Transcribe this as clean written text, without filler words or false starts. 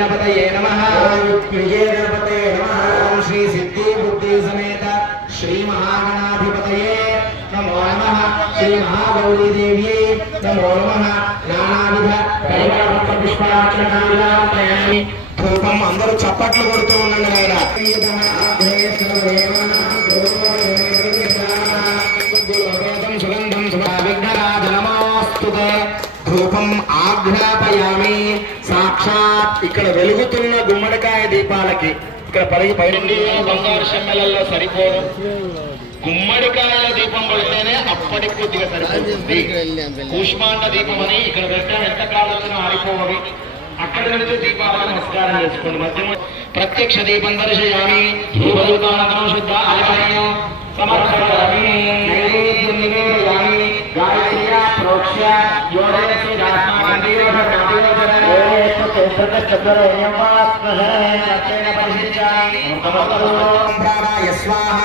गणपतये नमः विजय गणपतये नमः श्री सिद्धि बुद्धि समेत श्री महागणाधिपतये नमो नमः श्री महागौरी देवी नमो नमः नानाविध परिवार पुष्पार्चनायामि धूपम अंदर चप्पట్లు కొడుతూ ఉండండి ధూపం ఆజ్ఞాపయామి సాక్షాత్ ఇక్కడ వెలుగుతున్న గుమ్మడికాయ దీపాలకి ఇక్కడ పైనుండి బంగారు షమ్మెలలో సరిపోదు గుమ్మడికాయల దీపం పెడితేనే అప్పటికి కొద్దిగా సరిపోతుంది కూష్మాండ దీపం అని ఇక్కడ పెట్టే ఎంత కాలం ఆరిపోవవి అక్కడి నుంచి దీపాలకు నమస్కారం చేసుకోండి మధ్య ప్రత్యక్ష దీపం దర్శయామి శుద్ధ ఆలయం సమర్పయామి గాయత్ర్యా ప్రోక్ష్య యోగేశ్వర స్వాహ